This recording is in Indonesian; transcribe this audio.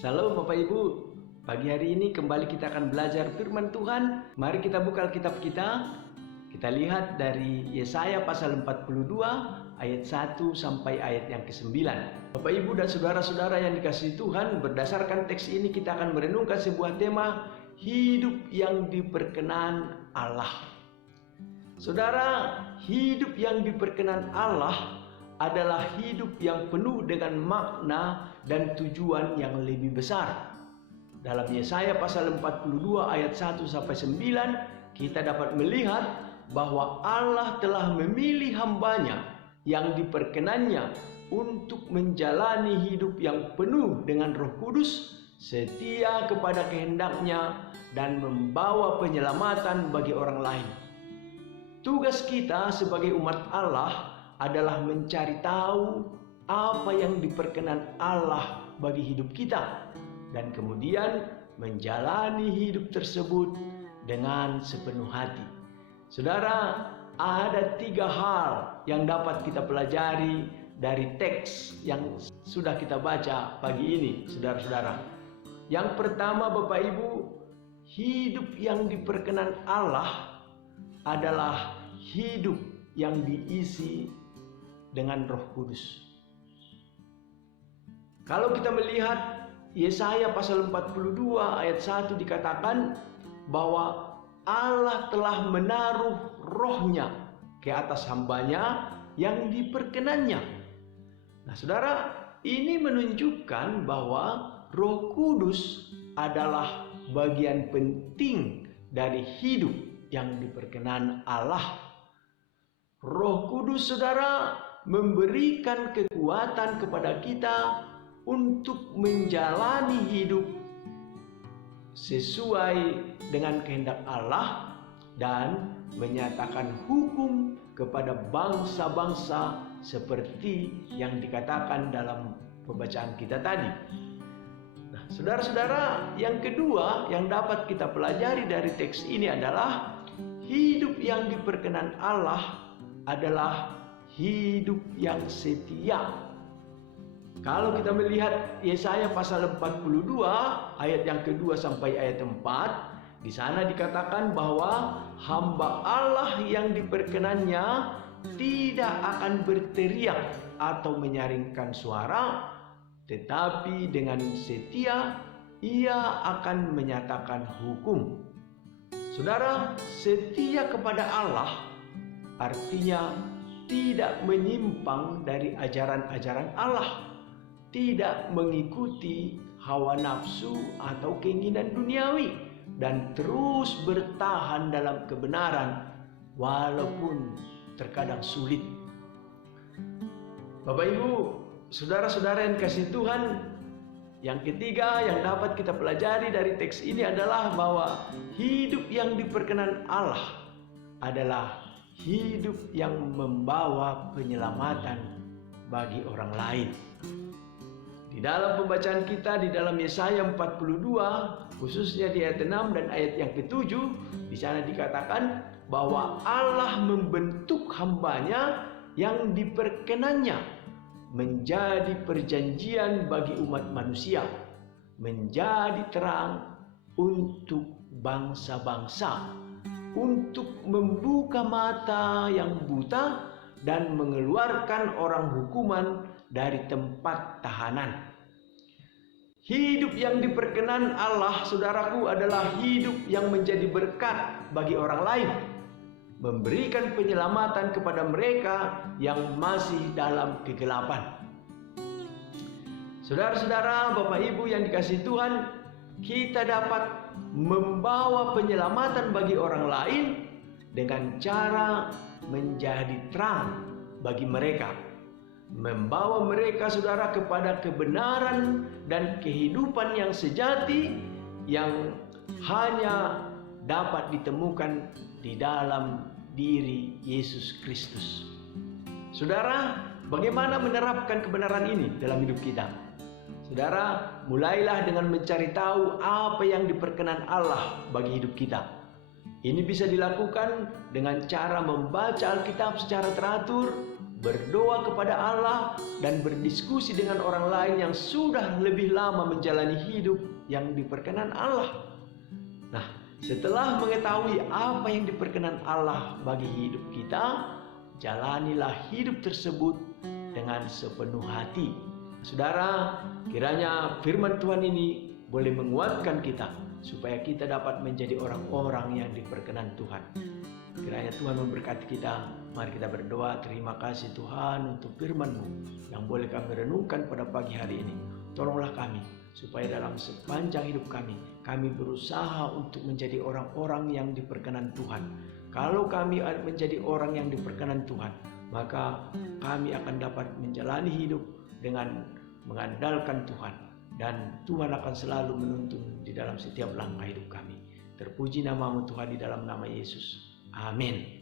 Shalom Bapak Ibu, pagi hari ini kembali kita akan belajar firman Tuhan. Mari kita buka Alkitab kita. Kita lihat dari Yesaya pasal 42 ayat 1 sampai ayat yang ke-9. Bapak Ibu dan saudara-saudara yang dikasihi Tuhan, berdasarkan teks ini kita akan merenungkan sebuah tema, hidup yang diperkenan Allah. Saudara, hidup yang diperkenan Allah adalah hidup yang penuh dengan makna dan tujuan yang lebih besar. Dalam Yesaya pasal 42 ayat 1 sampai 9, kita dapat melihat bahwa Allah telah memilih hambanya yang diperkenannya untuk menjalani hidup yang penuh dengan Roh Kudus, setia kepada kehendaknya dan membawa penyelamatan bagi orang lain. Tugas kita sebagai umat Allah adalah mencari tahu apa yang diperkenan Allah bagi hidup kita dan kemudian menjalani hidup tersebut dengan sepenuh hati. Saudara, ada 3 hal yang dapat kita pelajari dari teks yang sudah kita baca pagi ini, saudara-saudara. Yang pertama, Bapak Ibu, hidup yang diperkenan Allah adalah hidup yang diisi dengan Roh Kudus. Kalau kita melihat Yesaya pasal 42 ayat 1 dikatakan bahwa Allah telah menaruh rohnya ke atas hambanya yang diperkenannya. Nah saudara, ini menunjukkan bahwa Roh Kudus adalah bagian penting dari hidup yang diperkenan Allah. Roh Kudus, saudara, memberikan kekuatan kepada kita untuk menjalani hidup sesuai dengan kehendak Allah dan menyatakan hukum kepada bangsa-bangsa seperti yang dikatakan dalam pembacaan kita tadi. Nah, saudara-saudara, yang kedua yang dapat kita pelajari dari teks ini adalah hidup yang diperkenan Allah adalah hidup yang setia. Kalau kita melihat Yesaya pasal 42 ayat yang kedua sampai ayat 4, di sana dikatakan bahwa hamba Allah yang diperkenannya tidak akan berteriak atau menyaringkan suara, tetapi dengan setia ia akan menyatakan hukum. Saudara, setia kepada Allah artinya tidak menyimpang dari ajaran-ajaran Allah, tidak mengikuti hawa nafsu atau keinginan duniawi, dan terus bertahan dalam kebenaran walaupun terkadang sulit. Bapak Ibu, saudara-saudara yang kasih Tuhan, yang ketiga yang dapat kita pelajari dari teks ini adalah bahwa hidup yang diperkenan Allah adalah hidup yang membawa penyelamatan bagi orang lain. Di dalam pembacaan kita di dalam Yesaya 42, khususnya di ayat 6 dan ayat yang ke-7, di sana dikatakan bahwa Allah membentuk hambanya yang diperkenannya menjadi perjanjian bagi umat manusia, menjadi terang untuk bangsa-bangsa, untuk membuka mata yang buta dan mengeluarkan orang hukuman dari tempat tahanan. Hidup yang diperkenan Allah, saudaraku, adalah hidup yang menjadi berkat bagi orang lain, memberikan penyelamatan kepada mereka yang masih dalam kegelapan. Saudara-saudara, Bapak Ibu yang dikasihi Tuhan, kita dapat membawa penyelamatan bagi orang lain dengan cara menjadi terang bagi mereka, membawa mereka, saudara, kepada kebenaran dan kehidupan yang sejati yang hanya dapat ditemukan di dalam diri Yesus Kristus. Saudara, bagaimana menerapkan kebenaran ini dalam hidup kita? Saudara, mulailah dengan mencari tahu apa yang diperkenan Allah bagi hidup kita. Ini bisa dilakukan dengan cara membaca Alkitab secara teratur, berdoa kepada Allah, dan berdiskusi dengan orang lain yang sudah lebih lama menjalani hidup yang diperkenan Allah. Nah, setelah mengetahui apa yang diperkenan Allah bagi hidup kita, jalanilah hidup tersebut dengan sepenuh hati. Saudara, kiranya firman Tuhan ini boleh menguatkan kita supaya kita dapat menjadi orang-orang yang diperkenan Tuhan. Kiranya Tuhan memberkati kita. Mari kita berdoa. Terima kasih Tuhan untuk firman-Mu yang boleh kami renungkan pada pagi hari ini. Tolonglah kami supaya dalam sepanjang hidup kami berusaha untuk menjadi orang-orang yang diperkenan Tuhan. Kalau kami menjadi orang yang diperkenan Tuhan, maka kami akan dapat menjalani hidup dengan mengandalkan Tuhan, dan Tuhan akan selalu menuntun di dalam setiap langkah hidup kami. Terpuji nama-Mu Tuhan, di dalam nama Yesus. Amin.